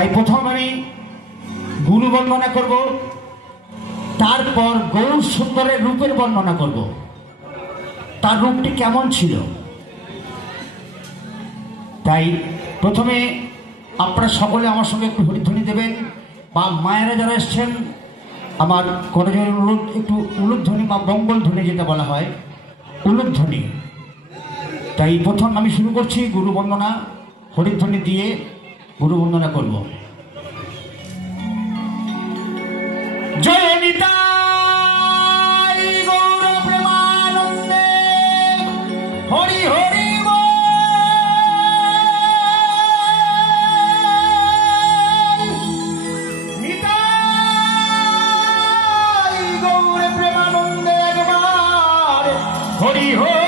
তাই প্রথম আমি গুরু বর্ণনা করব, তারপর গৌর সুন্দরের রূপের বর্ণনা করব, তার রূপটি কেমন ছিল। তাই প্রথমে আপনারা সকলে আমার সঙ্গে একটু হরিধ্বনি দেবেন, বা মায়েরা যারা এসছেন আমার করজোড়ে অনুরোধ, একটু উলুধ্বনি বা মঙ্গল ধ্বনি যেটা বলা হয়, উলুধ্বনি। তাই প্রথম আমি শুরু করছি গুরু বন্দনা, হরিধ্বনি দিয়ে গুরু বন্দনা করব। জয় নিতাই গৌর প্রেমানন্দে, হরি হরি নিতাই গৌর প্রেমানন্দে একবার হরি হরি।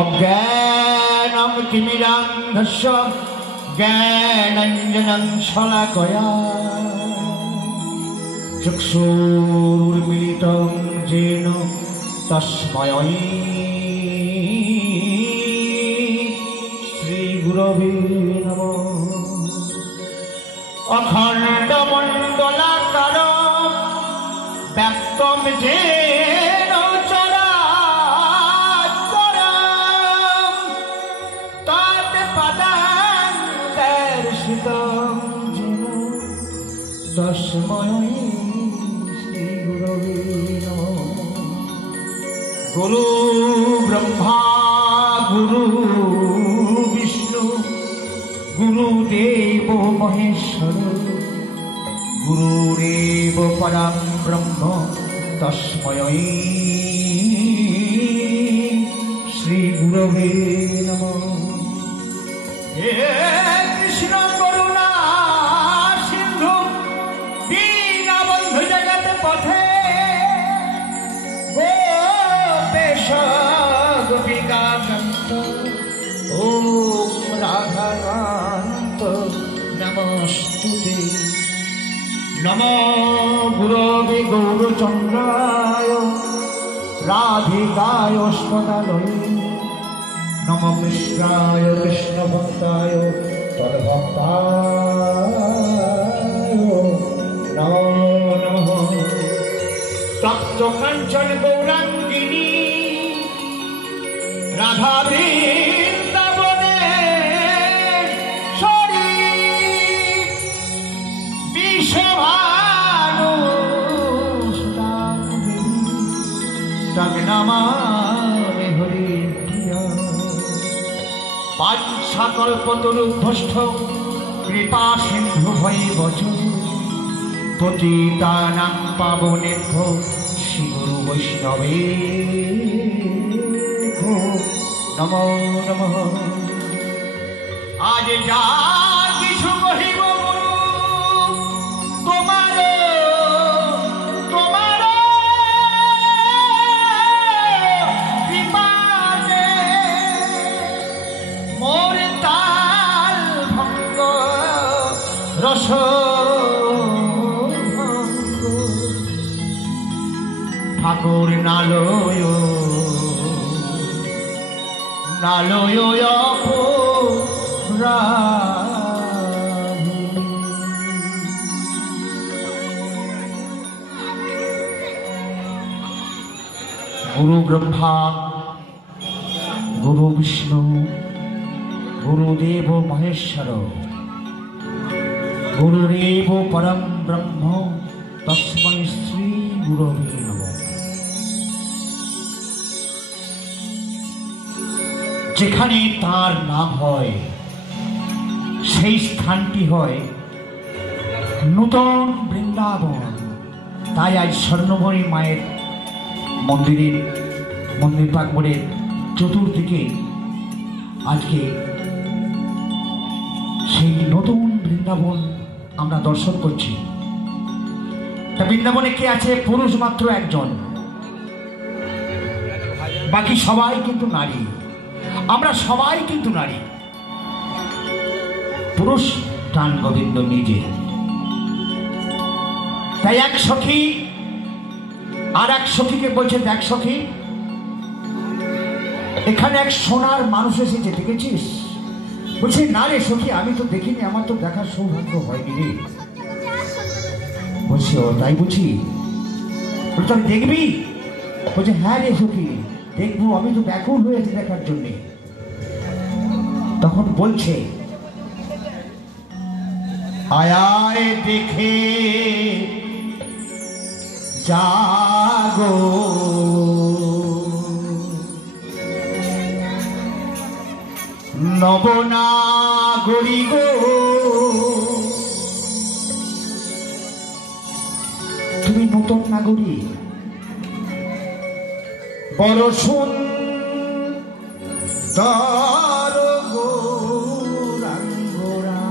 অজ্ঞানং তিমিরান্ধস্য জ্ঞানাঞ্জনং শলাকয়া চক্ষুর্মিলিতং যেন তস্मै শ্রীগুরবে নমঃ। অখণ্ডমণ্ডলাকারং ব্যক্তং যেন চরাচরং তৎপদান্তর্শিতং যেন তস্मै শ্রীগুরবে নমঃ। গুরু ব্রহ্মা গুরু বিষ্ণু গুরুদেব মহেশ্বর গুরুরেব পরম ব্রহ্ম তস্मै শ্রীগুরবে নমঃ। হে কৃষ্ণ করুণা সিন্ধু দীনবন্ধু জগৎ পথে গোপেশ গোপিকা কান্ত ওম রাধাকান্ত নমস্তুতে। নমো গুরবে গৌরচন্দ্রায় রাধিকায় স্মদালয়ে নমো কৃষ্ণায় কৃষ্ণভক্তায় তদ্ভক্তায় নমো নমঃ। তপ্ত কাঞ্চন গৌরাঙ্গিনী রাধা বৃন্দাবনে সরি বিশ্বভানু তং নমামি হরি প্রিয়া। পাঞ্ছাকল্পতরুভ্যশ্চ কৃপা সিন্ধু ভৈবচ পতিতানাং পাবনেভ্যো শ্রীগুরু বৈষ্ণবেভ্যো নমো নমঃ। আজ যা কিছু কহিব তোমার তোমার কৃপাতে মোর তাল ভঙ্গ রস ঠাকুর নালয় নালয় অপরাধী। গুরু ব্রহ্মা গুরু বিষ্ণু গুরুদেব মহেশ্বর গুরুরেব পরম ব্রহ্ম তস্मै শ্রী গুরবে নমঃ। যেখানে তার নাম হয় সেই স্থানটি হয় নূতন বৃন্দাবন। তাই আজ স্বর্ণময়ী মায়ের মন্দির প্রাঙ্গণের চতুর্দিকে আজকে সেই নতুন বৃন্দাবন আমরা দর্শন করছি। তা বৃন্দাবনে কে আছে? পুরুষ মাত্র একজন, বাকি সবাই কিন্তু নারী। আমরা সবাই কিন্তু নারী। পুরুষ প্রাণ গোবিন্দ নিজে। তাই এক সখী আর এক সখীকে বলছে, দেখ সখী, এখানে এক সোনার মানুষ এসেছে, দেখেছিস? বলছে, না রে সখী, আমি তো দেখিনি, আমার তো দেখার সৌভাগ্য হয়নি রে। বলছে, ও তাই বুঝি? বলছে, আমি দেখবি? বলছে, হ্যাঁ রে সখী, দেখবো, আমি তো ব্যাকুল হয়েছি দেখার জন্যে। তখন বলছে, আয় দেখে জাগো, নবনাগরী গো, তুমি নতুন নাগরী, বড় সুন্দর গৌরাঙ্গরা।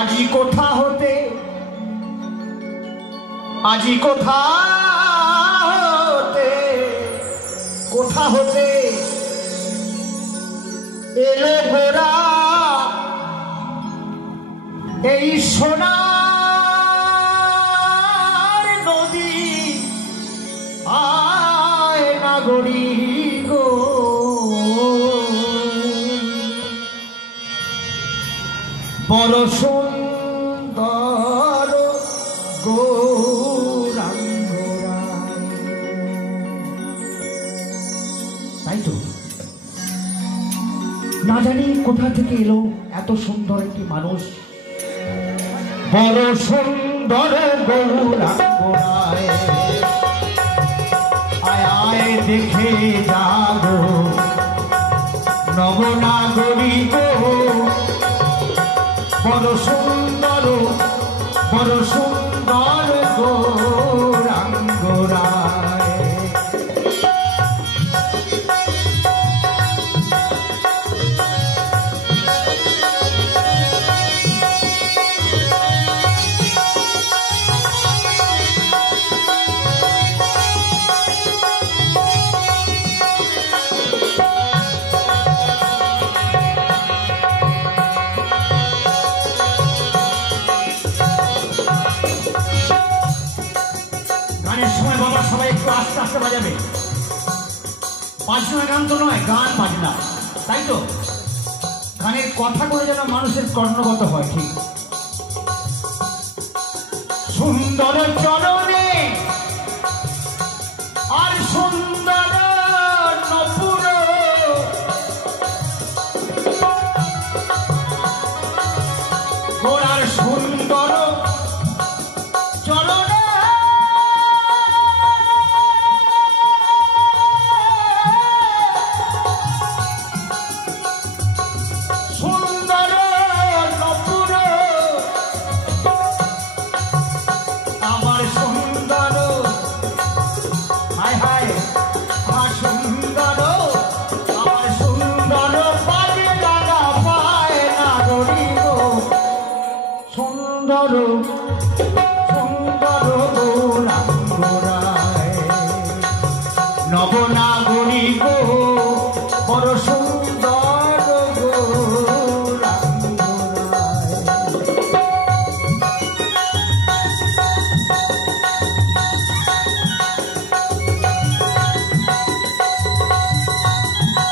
আজি কোথা হতে, আজি কোথা হতে, কোথা হতে এলো গোরা এই সোনার নদী, আয় নাগরী গো, বড় সুন্দর গৌরাঙ্গরা। তাই তো, না জানি কোথা থেকে এলো এত সুন্দর একটি মানুষ, বড় সুন্দর গৌরাঙ্গরায়। আয় আয় দেখে যাগো, নবনাগরী গো, বড় সুন্দর, বড় সুন্দর গৌরাঙ্গরায়। সবাই একটু আস্তে আস্তে বাজাবে, বাজনা গান তো নয়, গান বাজনা, তাই তো? গানের কথা করে যেন মানুষের কর্ণগত হয়। ঠিক, সুন্দর চরণে আর সুন্দর নপুর, গোড়ার সুন্দর চরণে সুন্দর সুন্দর গৌরাঙ্গরায়, নবনাগরী গো, বড় সুন্দর গৌরাঙ্গরায়।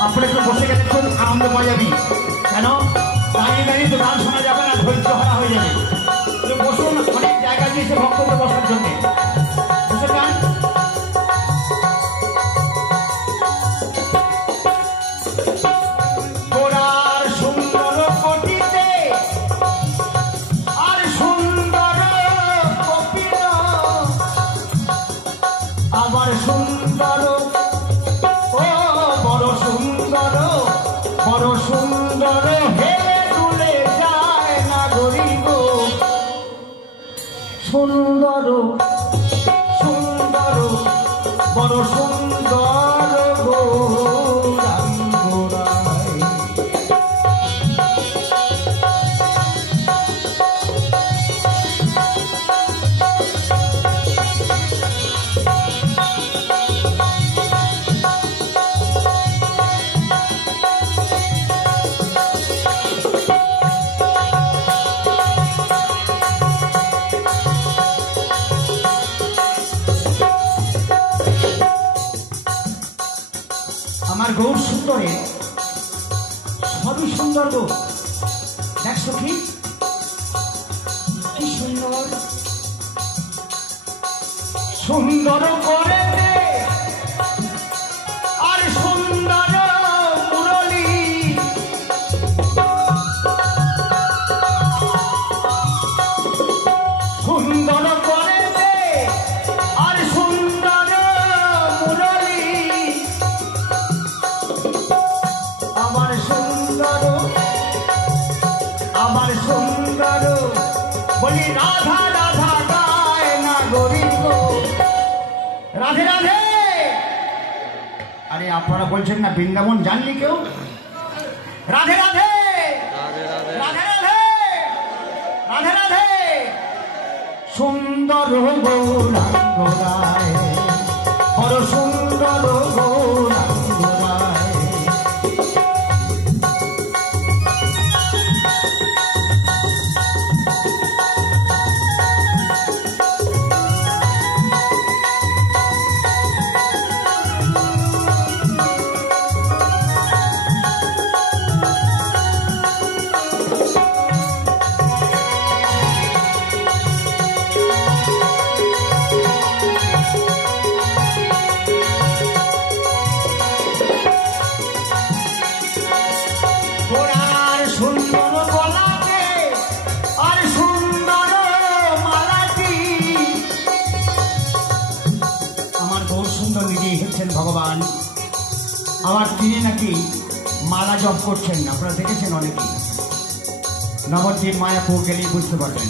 আপনি একটু বসে গেলে খুব আনন্দ পাওয়া যাবি, কেন? দাঁড়িয়ে দাঁড়িয়ে তো গান শোনা যাবে না, ধৈর্য হারা হয়ে যাবে। বসুন, অনেক জায়গা দিয়েছে ভক্তকে বসার জন্য, বসে যান। গোড়ার সুন্দর কটিতে আর সুন্দর কপিল, আবার সুন্দর, ও বড় সুন্দর, বড় সুন্দর হেলে তুলে যায় নাগরী গো, সুন্দর সুন্দর, বড় সুন্দর গৌরাঙ্গরায়। আমার গৌর সুন্দরে সবই সুন্দর গো। দেখ সখী কি সুন্দর সুন্দর করে আর সুন্দর মুরলী সুন্দর করে আর সুন্দর মুরলী আমার সুন্দর বলি রাধা রাধা গায় না গরিব রাধে রাধে। আরে আপনারা বলছেন না বৃন্দাবন জানলি কেউ? রাধে রাধে রাধে রাধে রাধে রাধে। সুন্দর গৌরাঙ্গ রায় বড় সুন্দর গৌরাঙ্গ রায়। ভগবান আমার তিনি নাকি মালা জপ করছেন, আপনারা দেখেছেন অনেকেই। নবদ্বীপ মায়াপুর গেলেই বুঝতে পারবেন।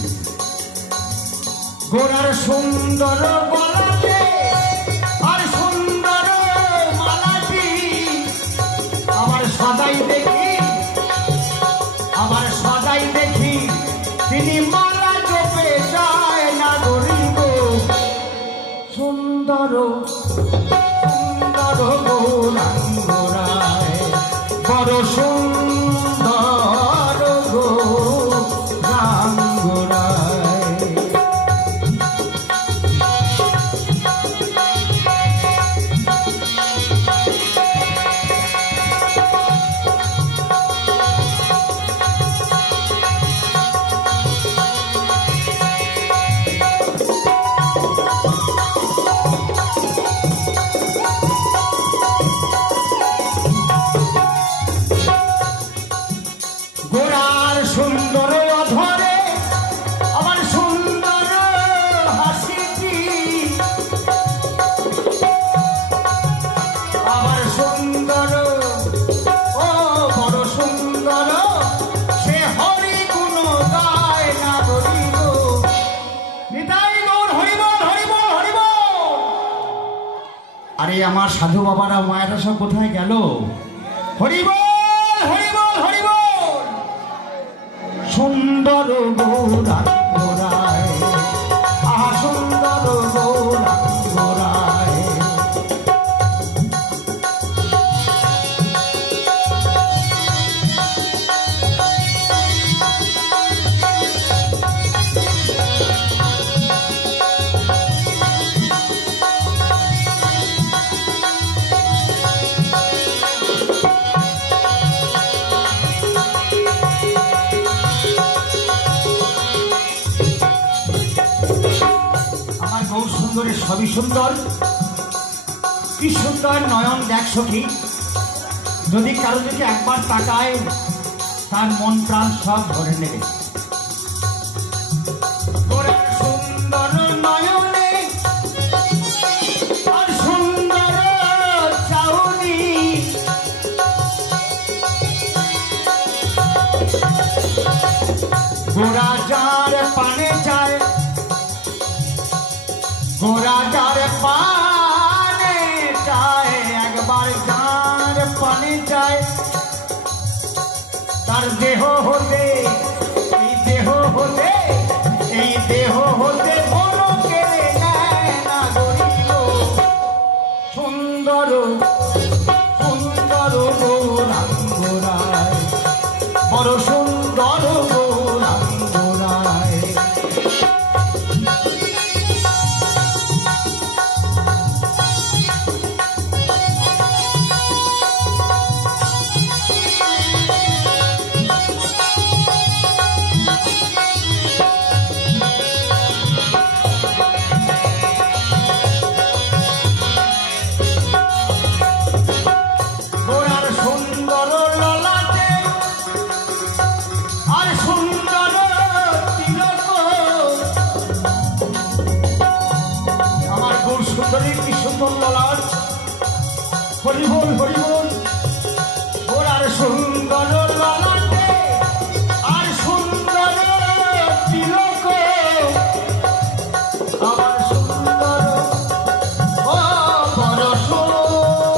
গোড়ার সুন্দর গলাতে আর সুন্দর মালাটি আমার সদাই দেখি তিনি মালা জপে যায় না গরিব সুন্দর গৌরাঙ্গ রায় বড় সুন্দর গৌরাঙ্গ রায়। সুন্দর অধরে আমার সুন্দর হাসিটি আমার সুন্দর ও বড় সুন্দর সে হরি গুণ গায় না বলিব নিতাই গৌর হরিবল হরিবল হরিবল। আরে আমার সাধু বাবারা মায়েরা সব কোথায় গেল? হরিবল হরিবল হরিবল। সুন্দর গৌরাঙ্গ রায় আহা সুন্দর গৌরাঙ্গ রায়। সবই সুন্দর কি সুন্দর নয়ন দেখ সখী, যদি কারো দিকে একবার তাকায় তার মন প্রাণ সব ধরে নেবে। সুন্দর নয়নে আর সুন্দর চাউনি গোরা যার পানে যায় গোরা যার পানে যায় একবার যার পানে যায় তার দেহ হতে এই দেহ হতে এই দেহ হতে বড় কেড়ে নেয় না গরিব সুন্দর সুন্দর গৌরাঙ্গ রায় বড় সুন্দর গৌরাঙ্গ রায়। সুন্দরী কি সুন্দর ললাট, হরিবল হরিবল। ওর আর সুন্দর ললাটে আর সুন্দর তিলক, আমার সুন্দর ও বড় সুন্দর,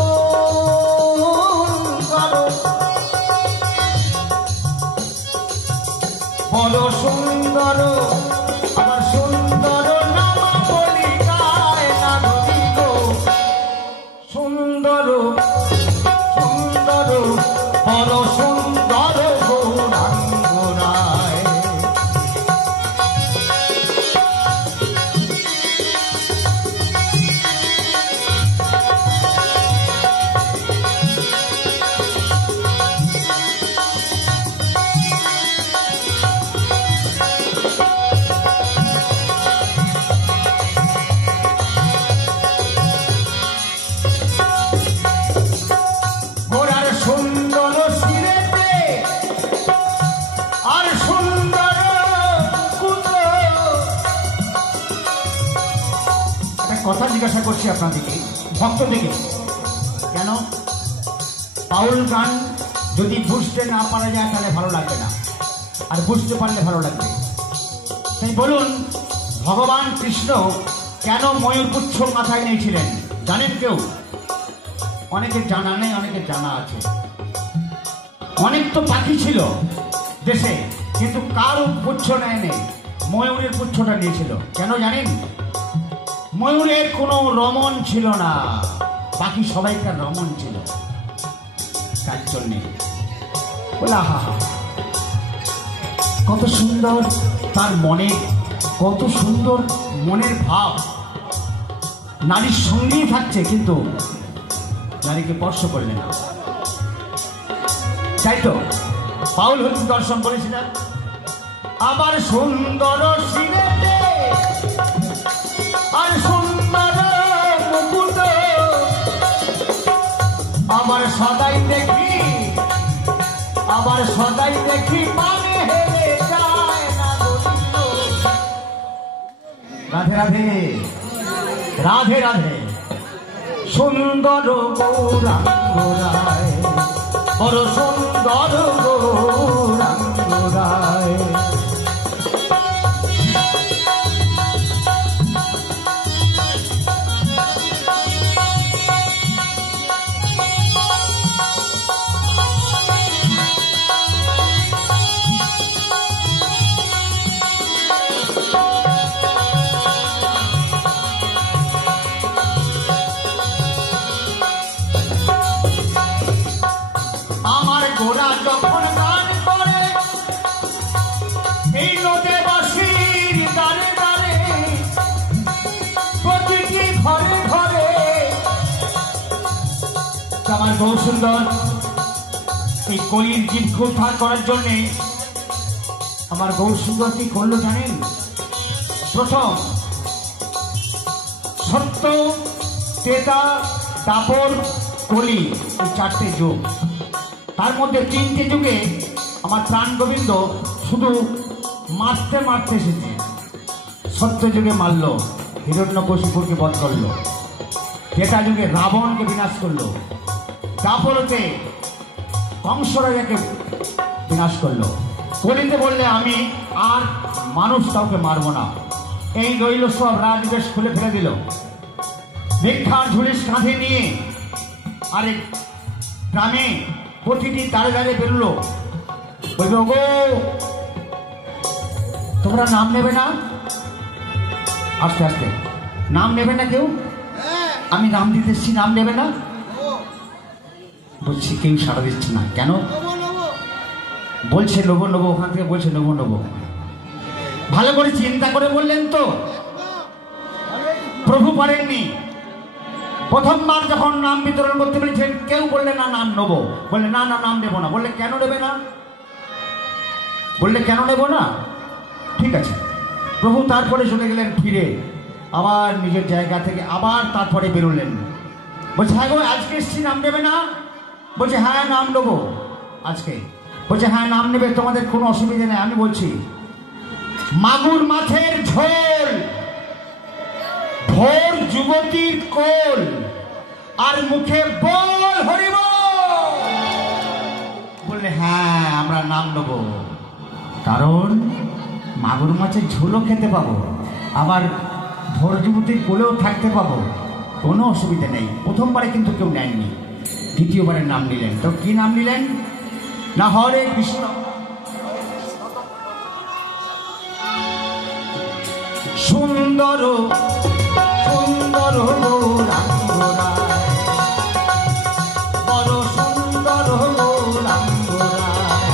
বড় সুন্দর, আমার সুন্দর নাম বলি গায় না রবিব, সুন্দর সুন্দর বড় সুন্দর গৌরাঙ্গ রায়। কথা জিজ্ঞাসা করছি আপনাদেরকে, ভক্ত থেকে, কেন বাউল গান যদি বুঝতে না পারা যায় তাহলে ভালো লাগবে না, আর বুঝতে পারলে ভালো লাগবে। তাই বলুন, ভগবান কৃষ্ণ কেন ময়ূরপুচ্ছ মাথায় নিয়েছিলেন জানেন কেউ? অনেকের জানা নেই, অনেকের জানা আছে। অনেক তো পাখি ছিল দেশে, কিন্তু কারও পুচ্ছ নেয়নি, ময়ূরের পুচ্ছটা নিয়েছিল। কেন জানেন? ময়ূরের কোনো রমণ ছিল না, বাকি সবাইকার রমণ ছিল, তার জন্যে বলে আহা কত সুন্দর তার মনে, কত সুন্দর মনের ভাব, নারীর সঙ্গেই থাকছে কিন্তু নারীকে স্পর্শ করলে না। তাই তো বাউল হরি দর্শন করেছিলেন। আবার সুন্দর সিনেতে আর সুন্দর মুকুট, আবার সদাই দেখি, আবার সদাই দেখি মানে হেরে যায় না। রাধে রাধে রাধে রাধে। সুন্দর গৌরাঙ্গ রায়, বড় সুন্দর গৌরাঙ্গ রায়। ঘোড়া যখন গান করে এই নদেবাসীর গানে গানে, প্রতিটি ঘরে ঘরে আমার গৌ সুন্দর এই কলির জীব উদ্ধার করার জন্যে আমার গৌ সুন্দর কি করলো জানেন? প্রথম সত্য, ত্রেতা, দাপর, কলি, এই চারটে যুগ, তার মধ্যে তিনটে যুগে আমার প্রাণ গোবিন্দ শুধু মারতে মারতে এসেছে। সত্য যুগে মারল, হিরণ্যকশিপুরকে বধ করলো। ত্রেতা যুগে রাবণকে বিনাশ করলো। দাপরতে কংসরাজাকে বিনাশ করলো। কলিতে বললে আমি আর মানুষ কাউকে মারবো না, এই রইল সব রাজবেশ খুলে ফেলে দিল। ভিক্ষার ঝুলিস কাঁধে নিয়ে আরেক গ্রামে প্রতিটি তারে দাঁড়ে বেরোলো, বলবে গো তোমরা নাম নেবে না? আস্তে আস্তে, নাম নেবে না কেউ? আমি নাম দিতে এসছি, নাম নেবে না? বলছি কেউ সাড়া দিচ্ছে না কেন? বলছে নেবো নেবো, ওখান থেকে বলছে নেবো নেবো। ভালো করে চিন্তা করে বললেন তো? প্রভু পারেননি। প্রথমবার যখন নাম বিতরণ করতে পেরেছেন কেউ বললে না নাম নেবো, বললে না না নাম নেবো না। বললে কেন নেবে না? বললে কেন নেবো না? ঠিক আছে। প্রভু তারপরে চলে গেলেন ফিরে, আবার নিজের জায়গা থেকে আবার তারপরে বেরোলেন। বলছে হ্যাঁ গো আজকে এসছি, নাম নেবে না? বলছে হ্যাঁ নাম নেবো আজকে। বলছে হ্যাঁ নাম নেবে, তোমাদের কোনো অসুবিধা নেই। আমি বলছি মাগুর মাছের ঝোল, ভোর যুবতীর আর মুখে বল হরি বল। বললে হ্যাঁ আমরা নাম নেব, কারণ মাগুর মাছের ঝোলও খেতে পাবো, আবার ভোর যুবতীর কোলেও থাকতে পাবো, কোনো অসুবিধা নেই। প্রথমবারে কিন্তু কেউ নেননি, দ্বিতীয়বারের নাম নিলেন। তো কি নাম নিলেন না হরে কৃষ্ণ সুন্দর সুন্দর গৌরাঙ্গ রায়, বড় সুন্দর গৌরাঙ্গ রায়।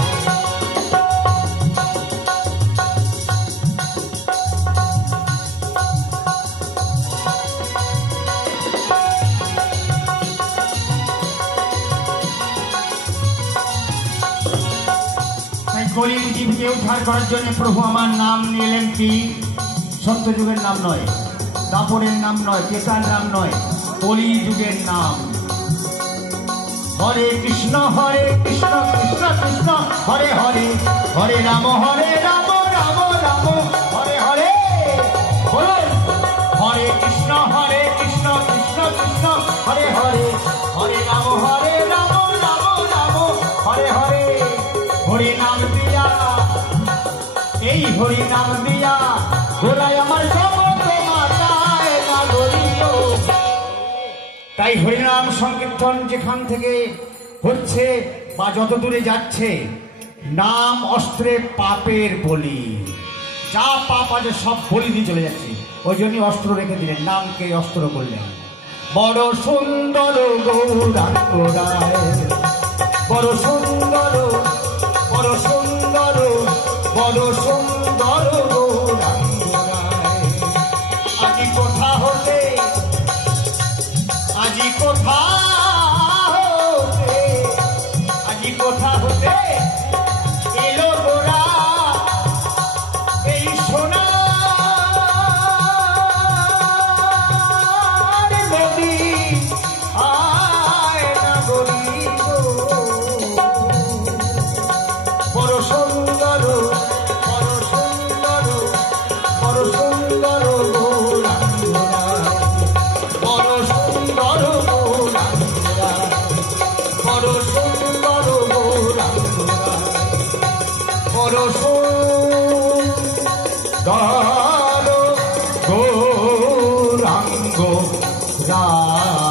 তাই কলির জীবকে উদ্ধার করার জন্য প্রভু আমার নাম নিলেন কি? সত্যযুগের নাম নয়, দাপরের নাম নয়, কেতার নাম নয়, কলি যুগের নাম। হরে কৃষ্ণ কৃষ্ণ কৃষ্ণ হরে হরে, হরে রাম রাম রাম হরে হরে। বলুন হরে কৃষ্ণ কৃষ্ণ কৃষ্ণ হরে হরে, হরে রাম রাম রাম হরে হরে। হরি নাম দিয়া, এই হরি নাম দিয়া গোলায় আমার জগৎ মাতায় না গরিও। তাই হরিনাম সংকীর্তন যেখান থেকে হচ্ছে বা যত দূরে যাচ্ছে, নাম অস্ত্রে পাপের বলি, যা পাপ আছে সব বলি দিয়ে চলে যাচ্ছে। ওই জন্যই অস্ত্র রেখে দিলেন, নামকে অস্ত্র করলেন। বড় সুন্দর গৌরাঙ্গ রায়, বড় সুন্দর বড় সুন্দর বড় সুন্দর গৌরাঙ্গ রায়। আজি কোথা হতে, আজি কোথা হতে, আজি কোথা হতে এলো গোরা এই সোনার নদী, আয় না গরি গো। বড় সুন্দর বড় সুন্দর বড় সুন্দর গৌরাঙ্গ রায়, বড় সুন্দর গৌরাঙ্গ রায়, বড় সুন্দর গৌরাঙ্গ রায়, বড় সুন্দর গৌরাঙ্গ রায়।